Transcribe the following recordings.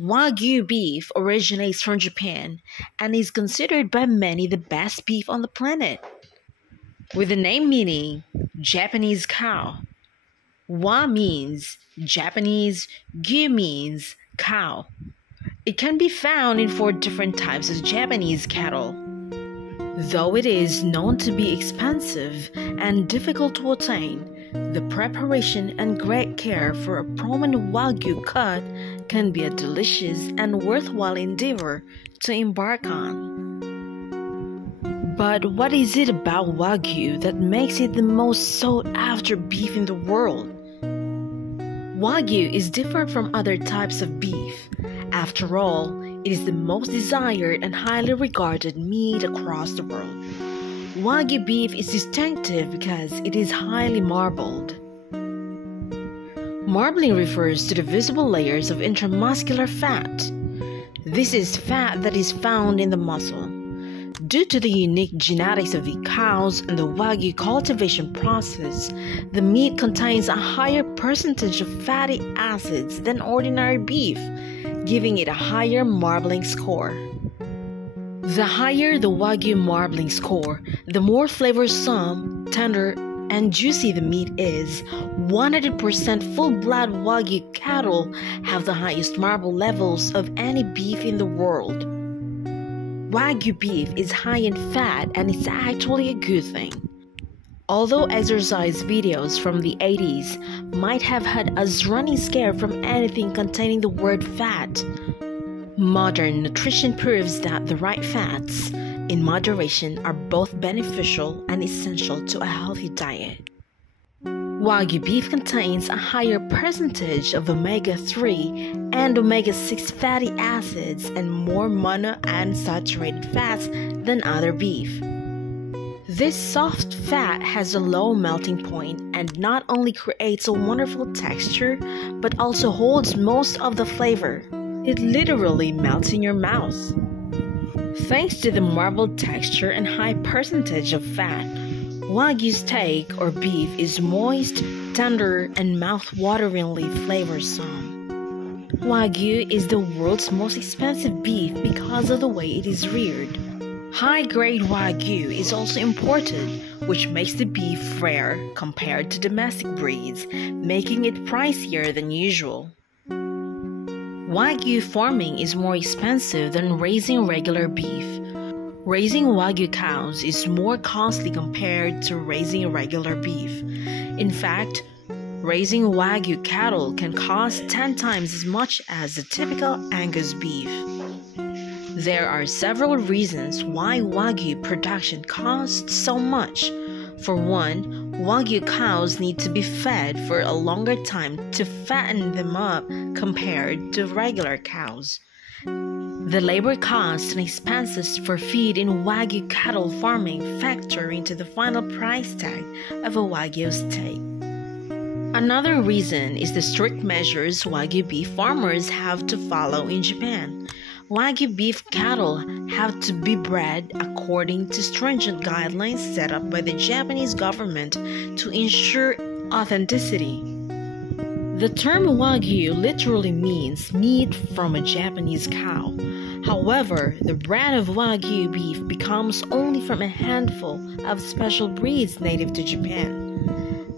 Wagyu beef originates from Japan and is considered by many the best beef on the planet. With the name meaning Japanese cow, Wa means Japanese, Gyu means cow. It can be found in 4 different types of Japanese cattle. Though it is known to be expensive and difficult to attain, the preparation and great care for a prominent Wagyu cut can be a delicious and worthwhile endeavor to embark on. But what is it about Wagyu that makes it the most sought-after beef in the world? Wagyu is different from other types of beef. After all, it is the most desired and highly regarded meat across the world. Wagyu beef is distinctive because it is highly marbled. Marbling refers to the visible layers of intramuscular fat. This is fat that is found in the muscle. Due to the unique genetics of the cows and the Wagyu cultivation process, the meat contains a higher percentage of fatty acids than ordinary beef, giving it a higher marbling score. The higher the Wagyu marbling score, the more flavorsome, tender, and juicy the meat is. 100% full-blood Wagyu cattle have the highest marble levels of any beef in the world. Wagyu beef is high in fat and it's actually a good thing. Although exercise videos from the 80s might have had us running scared from anything containing the word fat, modern nutrition proves that the right fats, in moderation, are both beneficial and essential to a healthy diet. Wagyu beef contains a higher percentage of omega-3 and omega-6 fatty acids and more monounsaturated fats than other beef. This soft fat has a low melting point and not only creates a wonderful texture, but also holds most of the flavor. It literally melts in your mouth. Thanks to the marbled texture and high percentage of fat, Wagyu steak or beef is moist, tender, and mouth-wateringly flavorsome. Wagyu is the world's most expensive beef because of the way it is reared. High-grade Wagyu is also imported, which makes the beef rare compared to domestic breeds, making it pricier than usual. Wagyu farming is more expensive than raising regular beef. Raising Wagyu cows is more costly compared to raising regular beef. In fact, raising Wagyu cattle can cost 10 times as much as the typical Angus beef. There are several reasons why Wagyu production costs so much. For one, Wagyu cows need to be fed for a longer time to fatten them up compared to regular cows. The labor costs and expenses for feed in Wagyu cattle farming factor into the final price tag of a Wagyu steak. Another reason is the strict measures Wagyu beef farmers have to follow in Japan. Wagyu beef cattle have to be bred according to stringent guidelines set up by the Japanese government to ensure authenticity. The term Wagyu literally means meat from a Japanese cow. However, the brand of Wagyu beef becomes only from a handful of special breeds native to Japan.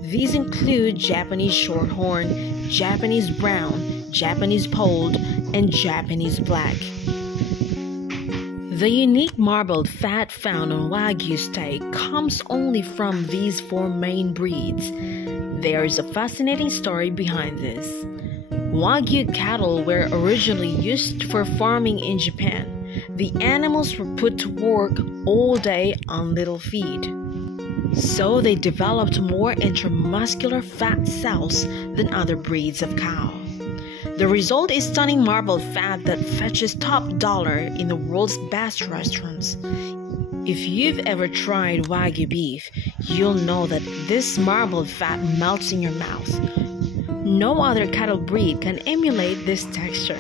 These include Japanese Shorthorn, Japanese Brown, Japanese Polled, and Japanese Black. The unique marbled fat found on Wagyu steak comes only from these 4 main breeds. There is a fascinating story behind this. Wagyu cattle were originally used for farming in Japan. The animals were put to work all day on little feed. So they developed more intramuscular fat cells than other breeds of cow. The result is stunning marbled fat that fetches top dollar in the world's best restaurants. If you've ever tried Wagyu beef, you'll know that this marbled fat melts in your mouth. No other cattle breed can emulate this texture.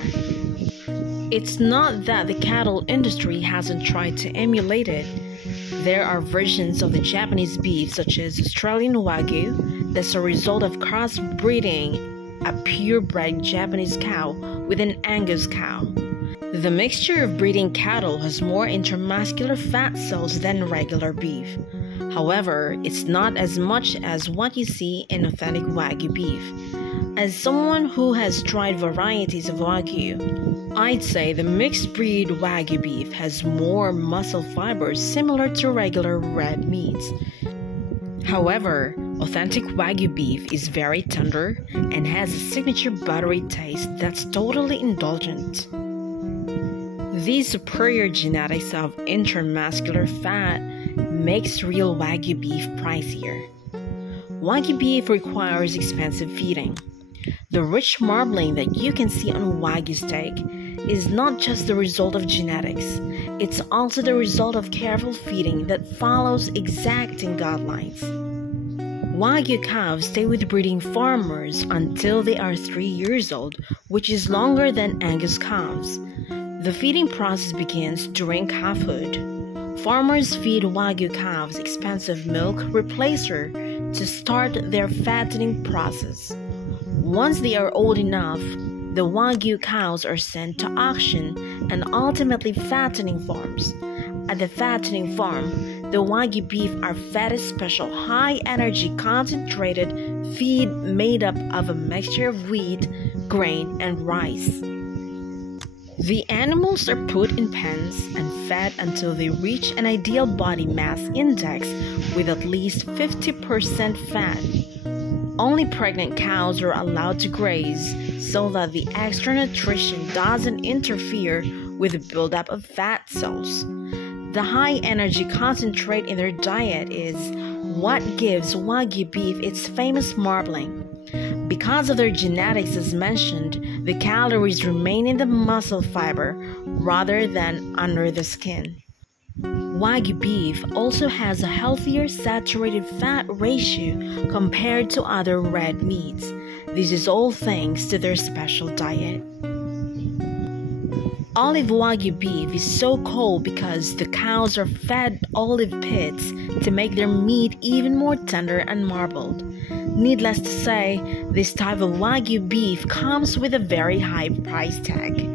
It's not that the cattle industry hasn't tried to emulate it. There are versions of the Japanese beef such as Australian Wagyu that's a result of crossbreeding a purebred Japanese cow with an Angus cow. The mixture of breeding cattle has more intramuscular fat cells than regular beef. However, it's not as much as what you see in authentic Wagyu beef. As someone who has tried varieties of Wagyu, I'd say the mixed breed Wagyu beef has more muscle fibers similar to regular red meats. However, authentic Wagyu beef is very tender and has a signature buttery taste that's totally indulgent. These superior genetics of intramuscular fat makes real Wagyu beef pricier. Wagyu beef requires expensive feeding. The rich marbling that you can see on Wagyu steak is not just the result of genetics, it's also the result of careful feeding that follows exacting guidelines. Wagyu calves stay with breeding farmers until they are 3 years old, which is longer than Angus calves. The feeding process begins during calfhood. Farmers feed Wagyu calves expensive milk replacer to start their fattening process. Once they are old enough, the Wagyu cows are sent to auction and ultimately fattening farms. At the fattening farm, the Wagyu beef are fed a special high-energy concentrated feed made up of a mixture of wheat, grain, and rice. The animals are put in pens and fed until they reach an ideal body mass index with at least 50% fat. Only pregnant cows are allowed to graze so that the extra nutrition doesn't interfere with the buildup of fat cells. The high energy concentrate in their diet is what gives Wagyu beef its famous marbling. Because of their genetics as mentioned, the calories remain in the muscle fiber rather than under the skin. Wagyu beef also has a healthier saturated fat ratio compared to other red meats. This is all thanks to their special diet. Olive Wagyu beef is so called because the cows are fed olive pits to make their meat even more tender and marbled. Needless to say, this type of Wagyu beef comes with a very high price tag.